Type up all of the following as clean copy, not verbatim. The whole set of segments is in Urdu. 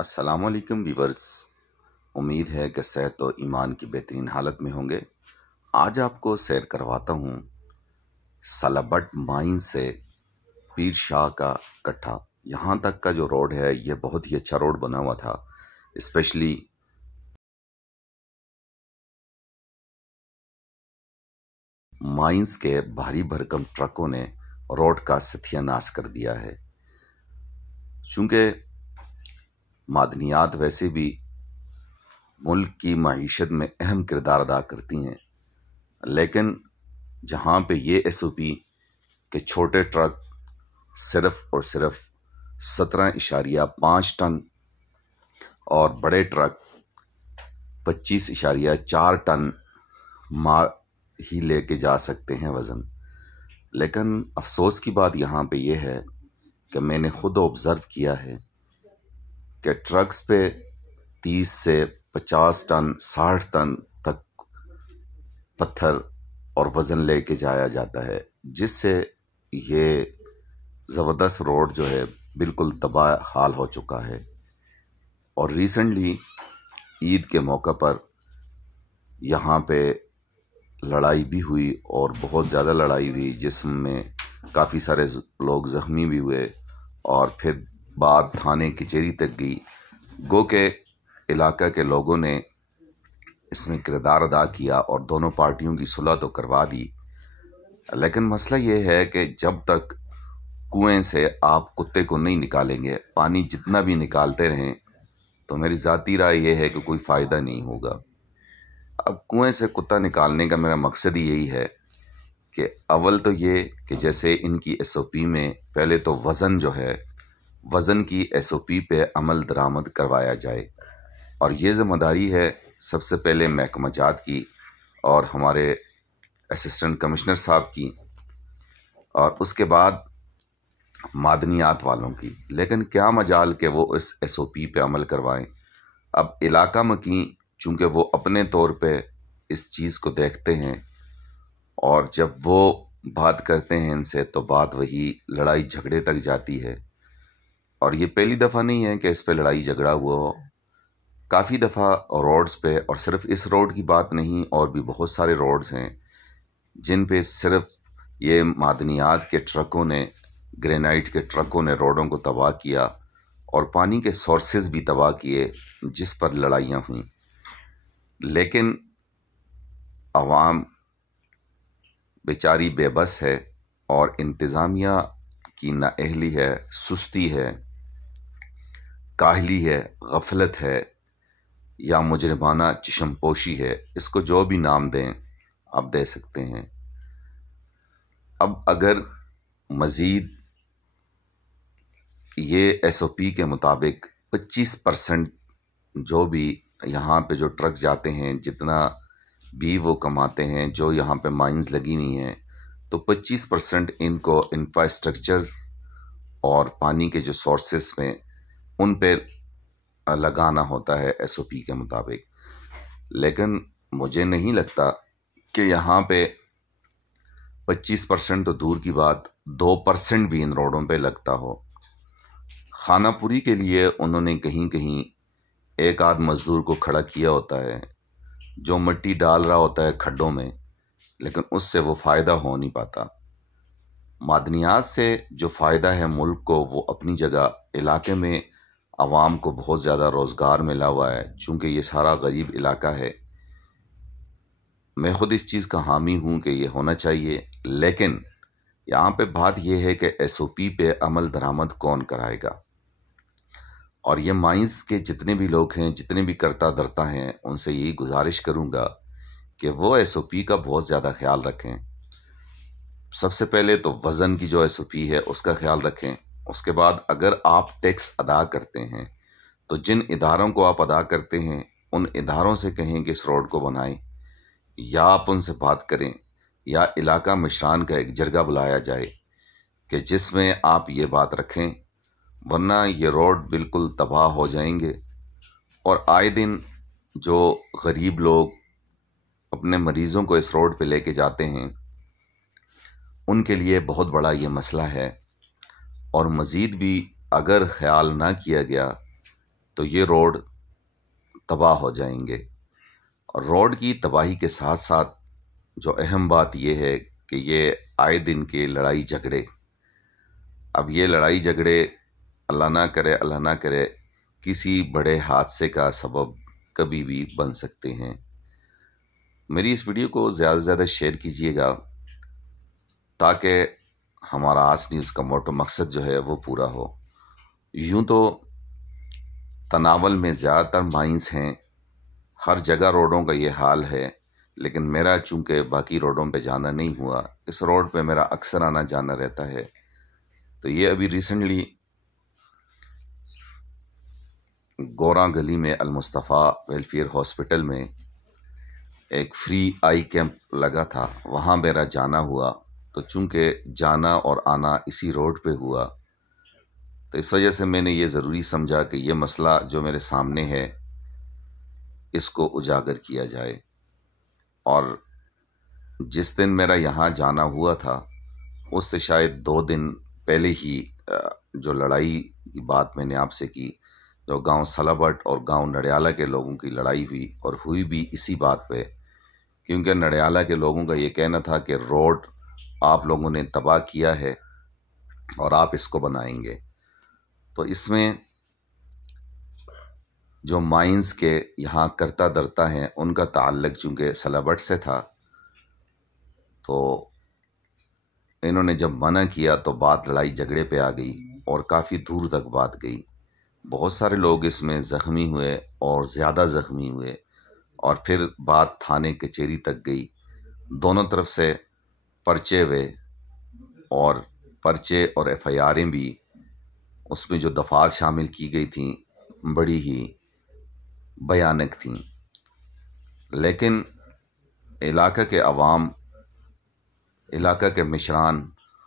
السلام علیکم ویورز، امید ہے کہ صحت و ایمان کی بہترین حالت میں ہوں گے۔ آج آپ کو سیر کرواتا ہوں سلبٹ مائن سے پیر شاہ کا کٹھا۔ یہاں تک کا جو روڈ ہے یہ بہت ہی اچھا روڈ بنا ہوا تھا، اسپیشلی مائنز کے بھاری بھرکم ٹرکوں نے روڈ کا ستیہ ناش کر دیا ہے۔ چونکہ معدنیات ویسے بھی ملک کی معیشت میں اہم کردار ادا کرتی ہیں، لیکن جہاں پہ یہ ایس او پی کہ چھوٹے ٹرک صرف اور صرف 17.5 ٹن اور بڑے ٹرک 25.4 ٹن ہی لے کے جا سکتے ہیں وزن۔ لیکن افسوس کی بات یہاں پہ یہ ہے کہ میں نے خود آبزرو کیا ہے کہ ٹرکس پہ 30 سے 50 ٹن 60 ٹن تک پتھر اور وزن لے کے جایا جاتا ہے، جس سے یہ زبردست روڈ جو ہے بالکل تباہ حال ہو چکا ہے۔ اور ریسنٹلی عید کے موقع پر یہاں پہ لڑائی بھی ہوئی اور بہت زیادہ لڑائی ہوئی، جس میں کافی سارے لوگ زخمی بھی ہوئے اور پھر بات تھانے کچہری تک گئی۔ گو کہ علاقہ کے لوگوں نے اس میں کردار ادا کیا اور دونوں پارٹیوں کی صلح تو کروا دی، لیکن مسئلہ یہ ہے کہ جب تک کنویں سے آپ کتے کو نہیں نکالیں گے، پانی جتنا بھی نکالتے رہیں تو میری ذاتی رائے یہ ہے کہ کوئی فائدہ نہیں ہوگا۔ اب کنویں سے کتا نکالنے کا میرا مقصد ہی یہی ہے کہ اول تو یہ کہ جیسے ان کی ایس او پی میں پہلے تو وزن جو ہے، وزن کی ایس او پی پہ عمل درآمد کروایا جائے، اور یہ ذمہ داری ہے سب سے پہلے محکمہ جات کی اور ہمارے اسسٹنٹ کمشنر صاحب کی، اور اس کے بعد معدنیات والوں کی۔ لیکن کیا مجال کہ وہ اس ایس او پی پہ عمل کروائیں۔ اب علاقہ مکیں چونکہ وہ اپنے طور پہ اس چیز کو دیکھتے ہیں، اور جب وہ بات کرتے ہیں ان سے تو بات وہی لڑائی جھگڑے تک جاتی ہے، اور یہ پہلی دفعہ نہیں ہے کہ اس پہ لڑائی جھگڑا ہوا ہو۔ کافی دفعہ روڈز پہ، اور صرف اس روڈ کی بات نہیں، اور بھی بہت سارے روڈز ہیں جن پہ صرف یہ معدنیات کے ٹرکوں نے، گرینائٹ کے ٹرکوں نے روڈوں کو تباہ کیا اور پانی کے سورسز بھی تباہ کیے، جس پر لڑائیاں ہوئیں۔ لیکن عوام بیچاری بے بس ہے، اور انتظامیہ کی نااہلی ہے، سستی ہے، کاہلی ہے، غفلت ہے، یا مجرمانہ چشم پوشی ہے، اس کو جو بھی نام دیں آپ دے سکتے ہیں۔ اب اگر مزید یہ ایس او پی کے مطابق 25% جو بھی یہاں پہ جو ٹرک جاتے ہیں، جتنا بھی وہ کماتے ہیں، جو یہاں پہ مائنز لگی ہوئی ہیں، تو 25% ان کو انفراسٹرکچر اور پانی کے جو سورسز میں ان پہ لگانا ہوتا ہے ایس او پی کے مطابق۔ لیکن مجھے نہیں لگتا کہ یہاں پہ 25% تو دور کی بات، 2% بھی ان روڈوں پہ لگتا ہو۔ خانہ پوری کے لیے انہوں نے کہیں کہیں ایک آدھ مزدور کو کھڑا کیا ہوتا ہے جو مٹی ڈال رہا ہوتا ہے کھڈوں میں، لیکن اس سے وہ فائدہ ہو نہیں پاتا۔ معدنیات سے جو فائدہ ہے ملک کو، وہ اپنی جگہ، علاقے میں عوام کو بہت زیادہ روزگار ملا ہوا ہے، چونکہ یہ سارا غریب علاقہ ہے۔ میں خود اس چیز کا حامی ہوں کہ یہ ہونا چاہیے، لیکن یہاں پہ بات یہ ہے کہ ایس او پی پہ عمل درآمد کون کرائے گا۔ اور یہ مائنز کے جتنے بھی لوگ ہیں، جتنے بھی کرتا دھرتا ہیں، ان سے یہی گزارش کروں گا کہ وہ ایس او پی کا بہت زیادہ خیال رکھیں۔ سب سے پہلے تو وزن کی جو ایس او پی ہے اس کا خیال رکھیں۔ اس کے بعد اگر آپ ٹیکس ادا کرتے ہیں تو جن اداروں کو آپ ادا کرتے ہیں ان اداروں سے کہیں کہ اس روڈ کو بنائیں، یا آپ ان سے بات کریں، یا علاقہ مشران کا ایک جرگہ بلایا جائے کہ جس میں آپ یہ بات رکھیں، ورنہ یہ روڈ بالکل تباہ ہو جائیں گے۔ اور آئے دن جو غریب لوگ اپنے مریضوں کو اس روڈ پہ لے کے جاتے ہیں، ان کے لیے بہت بڑا یہ مسئلہ ہے۔ اور مزید بھی اگر خیال نہ کیا گیا تو یہ روڈ تباہ ہو جائیں گے۔ اور روڈ کی تباہی کے ساتھ ساتھ جو اہم بات یہ ہے کہ یہ آئے دن کے لڑائی جھگڑے، اب یہ لڑائی جھگڑے اللہ نہ کرے کسی بڑے حادثے کا سبب کبھی بھی بن سکتے ہیں۔ میری اس ویڈیو کو زیادہ سے زیادہ شیئر کیجیے گا تاکہ ہمارا آس نیوز کا موٹو مقصد جو ہے وہ پورا ہو۔ یوں تو تناول میں زیادہ تر مائنز ہیں، ہر جگہ روڈوں کا یہ حال ہے، لیکن میرا چونکہ باقی روڈوں پہ جانا نہیں ہوا، اس روڈ پہ میرا اکثر آنا جانا رہتا ہے، تو یہ ابھی ریسنٹلی گوراں گلی میں المصطفیٰ ویلفیئر ہاسپٹل میں ایک فری آئی کیمپ لگا تھا، وہاں میرا جانا ہوا، تو چونکہ جانا اور آنا اسی روڈ پہ ہوا، تو اس وجہ سے میں نے یہ ضروری سمجھا کہ یہ مسئلہ جو میرے سامنے ہے اس کو اجاگر کیا جائے۔ اور جس دن میرا یہاں جانا ہوا تھا اس سے شاید 2 دن پہلے ہی جو لڑائی کی بات میں نے آپ سے کی، جو گاؤں سلابٹ اور گاؤں نڈیالہ کے لوگوں کی لڑائی ہوئی، اور ہوئی بھی اسی بات پہ، کیونکہ نڈیالہ کے لوگوں کا یہ کہنا تھا کہ روڈ آپ لوگوں نے تباہ کیا ہے اور آپ اس کو بنائیں گے۔ تو اس میں جو مائنز کے یہاں کرتا درتا ہیں ان کا تعلق چونکہ سلابٹ سے تھا، تو انہوں نے جب منع کیا تو بات لڑائی جھگڑے پہ آ گئی اور کافی دور تک بات گئی، بہت سارے لوگ اس میں زخمی ہوئے اور زیادہ زخمی ہوئے، اور پھر بات تھانے کچہری تک گئی، دونوں طرف سے پرچے ہوئے، اور پرچے اور ایف آئی آریں بھی، اس میں جو دفعات شامل کی گئی تھیں بڑی ہی بھیانک تھیں، لیکن علاقہ کے عوام، علاقہ کے مشران،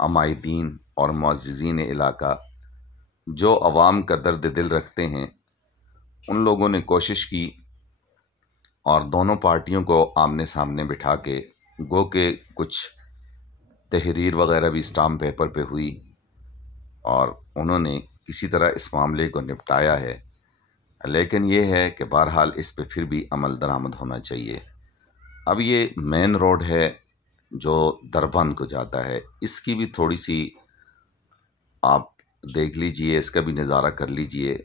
عمائدین اور معززین علاقہ جو عوام کا درد دل رکھتے ہیں، ان لوگوں نے کوشش کی اور دونوں پارٹیوں کو آمنے سامنے بٹھا کے گو کہ کچھ تحریر وغیرہ بھی اسٹامپ پیپر پہ ہوئی، اور انہوں نے کسی طرح اس معاملے کو نپٹایا ہے، لیکن یہ ہے کہ بہرحال اس پہ پھر بھی عمل درآمد ہونا چاہیے۔ اب یہ مین روڈ ہے جو دربند کو جاتا ہے، اس کی بھی تھوڑی سی آپ دیکھ لیجئے، اس کا بھی نظارہ کر لیجئے۔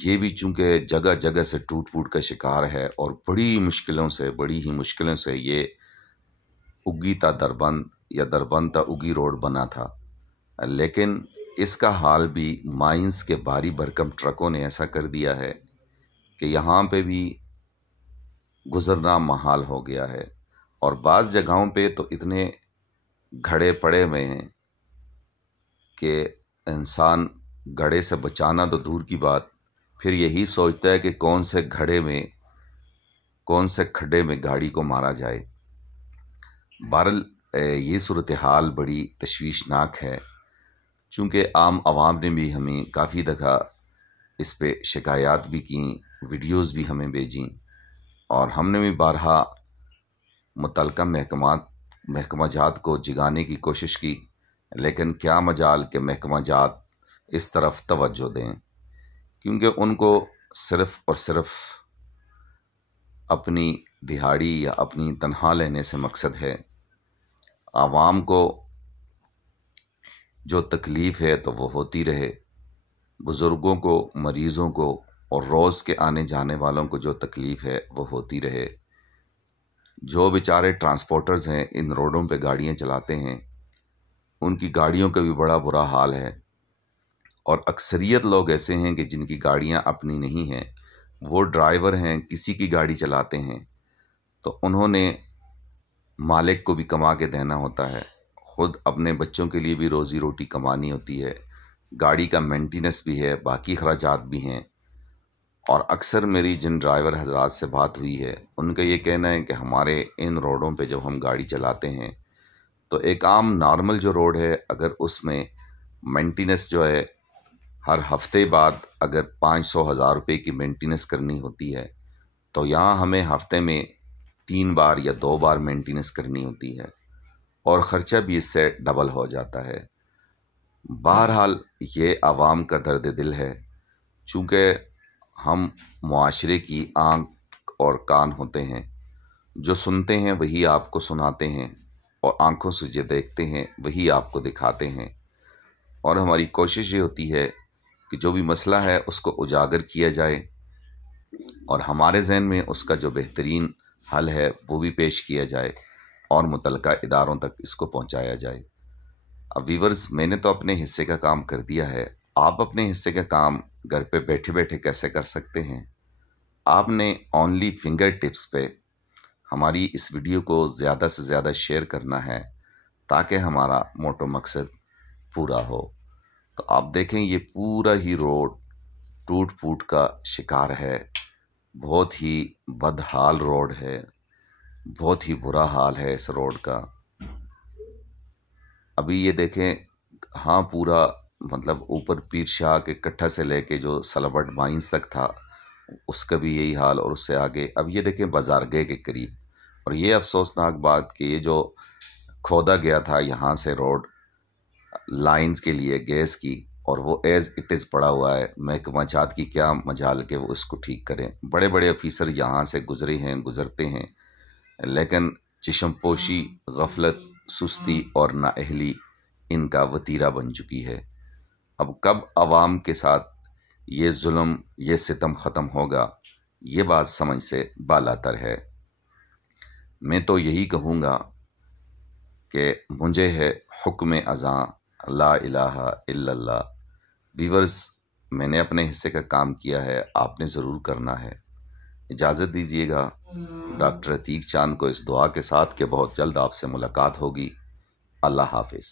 یہ بھی چونکہ جگہ جگہ سے ٹوٹ پھوٹ کا شکار ہے، اور بڑی ہی مشکلوں سے یہ اگی تا دربند یا دربند تا اگی روڈ بنا تھا، لیکن اس کا حال بھی مائنز کے بھاری بھرکم ٹرکوں نے ایسا کر دیا ہے کہ یہاں پہ بھی گزرنا محال ہو گیا ہے، اور بعض جگہوں پہ تو اتنے گھڑے پڑے ہوئے ہیں کہ انسان گھڑے سے بچانا تو دور کی بات، پھر یہی سوچتا ہے کہ کون سے کھڈے میں گاڑی کو مارا جائے۔ بہرحال یہ صورتحال بڑی تشویشناک ہے، چونکہ عام عوام نے بھی ہمیں کافی دفعہ اس پہ شکایات بھی کیں، ویڈیوز بھی ہمیں بھیجیں، اور ہم نے بھی بارہا متعلقہ محکمہ جات کو جگانے کی کوشش کی، لیکن کیا مجال کہ محکمہ جات اس طرف توجہ دیں، کیونکہ ان کو صرف اور صرف اپنی دہاڑی یا اپنی تنخواہ لینے سے مقصد ہے۔ عوام کو جو تکلیف ہے تو وہ ہوتی رہے، بزرگوں کو، مریضوں کو اور روز کے آنے جانے والوں کو جو تکلیف ہے وہ ہوتی رہے۔ جو بیچارے ٹرانسپورٹرز ہیں، ان روڈوں پہ گاڑیاں چلاتے ہیں، ان کی گاڑیوں کا بھی بڑا برا حال ہے، اور اکثریت لوگ ایسے ہیں کہ جن کی گاڑیاں اپنی نہیں ہیں، وہ ڈرائیور ہیں، کسی کی گاڑی چلاتے ہیں، تو انہوں نے مالک کو بھی کما کے دینا ہوتا ہے، خود اپنے بچوں کے لیے بھی روزی روٹی کمانی ہوتی ہے، گاڑی کا مینٹیننس بھی ہے، باقی اخراجات بھی ہیں۔ اور اکثر میری جن ڈرائیور حضرات سے بات ہوئی ہے، ان کا یہ کہنا ہے کہ ہمارے ان روڈوں پہ جب ہم گاڑی چلاتے ہیں تو ایک عام نارمل جو روڈ ہے، اگر اس میں مینٹیننس جو ہے ہر ہفتے بعد اگر 500,000 روپے کی مینٹیننس کرنی ہوتی ہے، تو یہاں ہمیں ہفتے میں 3 بار یا 2 بار مینٹیننس کرنی ہوتی ہے، اور خرچہ بھی اس سے ڈبل ہو جاتا ہے۔ بہرحال یہ عوام کا درد دل ہے، چونکہ ہم معاشرے کی آنکھ اور کان ہوتے ہیں، جو سنتے ہیں وہی آپ کو سناتے ہیں، اور آنکھوں سے جو دیکھتے ہیں وہی آپ کو دکھاتے ہیں۔ اور ہماری کوشش یہ ہوتی ہے کہ جو بھی مسئلہ ہے اس کو اجاگر کیا جائے، اور ہمارے ذہن میں اس کا جو بہترین حل ہے وہ بھی پیش کیا جائے، اور متعلقہ اداروں تک اس کو پہنچایا جائے۔ اب ویورز، میں نے تو اپنے حصے کا کام کر دیا ہے، آپ اپنے حصے کا کام گھر پہ بیٹھے بیٹھے کیسے کر سکتے ہیں؟ آپ نے اونلی فنگر ٹپس پہ ہماری اس ویڈیو کو زیادہ سے زیادہ شیئر کرنا ہے تاکہ ہمارا موٹو مقصد پورا ہو۔ تو آپ دیکھیں یہ پورا ہی روڈ ٹوٹ پھوٹ کا شکار ہے، بہت ہی بدحال روڈ ہے، بہت ہی برا حال ہے اس روڈ کا۔ ابھی یہ دیکھیں، ہاں پورا مطلب اوپر پیر شاہ کے کٹھا سے لے کے جو سلبٹ مائنز تک تھا اس کا بھی یہی حال، اور اس سے آگے اب یہ دیکھیں بازارگے کے قریب۔ اور یہ افسوسناک بات کہ یہ جو کھودا گیا تھا یہاں سے روڈ لائنز کے لیے گیس کی، اور وہ ایز اٹ از پڑا ہوا ہے، محکمہ جات کی کیا مجال کہ وہ اس کو ٹھیک کریں۔ بڑے بڑے افیسر یہاں سے گزرے ہیں، گزرتے ہیں، لیکن چشم پوشی، غفلت، سستی اور نااہلی ان کا وتیرہ بن چکی ہے۔ اب کب عوام کے ساتھ یہ ظلم، یہ ستم ختم ہوگا، یہ بات سمجھ سے بالاتر ہے۔ میں تو یہی کہوں گا کہ مجھے ہے حکم ازاں لا الہ الا اللہ۔ ویورز، میں نے اپنے حصے کا کام کیا ہے، آپ نے ضرور کرنا ہے۔ اجازت دیجیے گا ڈاکٹر عتیق چاند کو اس دعا کے ساتھ کہ بہت جلد آپ سے ملاقات ہوگی۔ اللہ حافظ۔